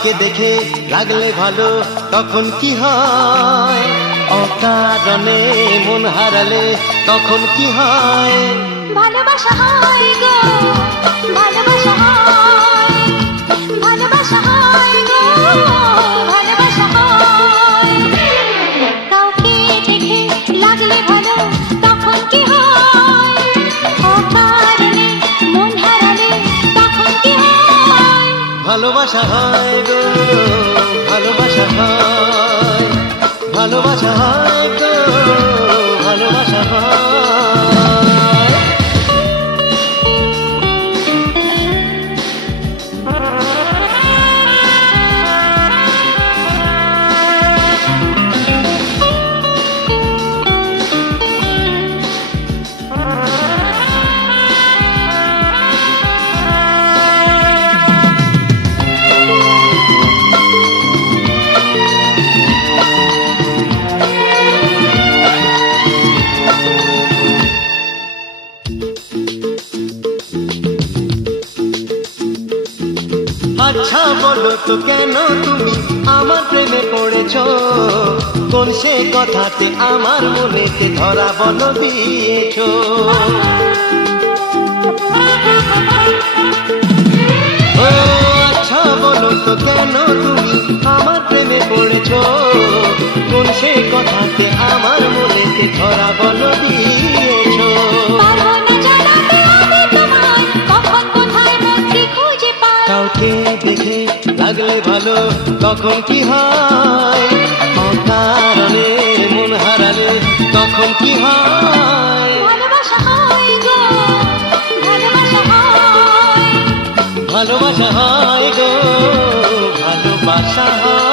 কাউকে দেখে লাগলে ভালো তখন কি হয়, অকারণে মন হারালে তখন কি হয়? ভালোবাসা হয় গো, ভালোবাসা হয়, ভালোবাসা হয় গো, ভালোবাসা হয়। কাউকে দেখে লাগলে ভালো তখন কি হয়, অকারণে মন হারালে তখন কি হয়? ভালোবাসা হয় গো, ভালোবাসা হয়, ভালোবাসা হয় গো, ভালোবাসা হয়। আচ্ছা বলো তো কেন তুমি আমার প্রেমে পড়েছো, কোন সে কথাতে আমার মনেতে ধরা বলো দিয়েছো? ও আচ্ছা বলো তো কেন তুমি আমার প্রেমে পড়েছো, কোন সে কথাতে আমার মনেতে ধরা বলো দিয়েছো? কাউকে দেখে লাগলে ভালো তখন কি হয়, অকারণে মন হারালে তখন কি হয়? ভালোবাসা হয় গো, ভালোবাসা হয়, ভালোবাসা হয় গো, ভালোবাসা হয়।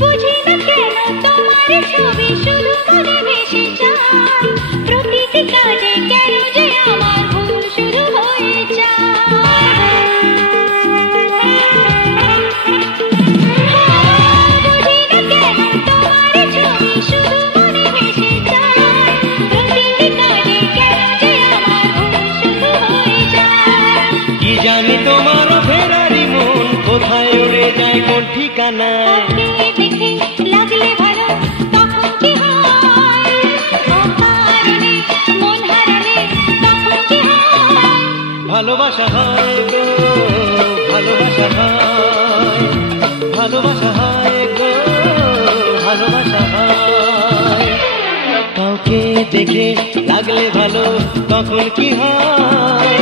বুঝি না কেন তোমার ছবি শুধু মনে ভেসে যায়, প্রতিটি কাজে কেন যে আমার ভুল শুরু হয়ে যায়। বুঝি না কেন তোমার ছবি শুধু মনে ভেসে যায়, প্রতিটি কাজে কেন যে আমার ভুল শুরু হয়ে যায়। কি জানি তোমার ফেরারি মন কোথায় উড়ে যায় কোন ঠিকানায়? লাগলে ভালো তখন কি হয়, অকারণে মন হারালে তখন কি হয়? ভালোবাসা হয় গো, ভালোবাসা হয়, ভালোবাসা হয় গো, ভালোবাসা হয়। কাউকে দেখে লাগলে ভালো তখন কি হয়,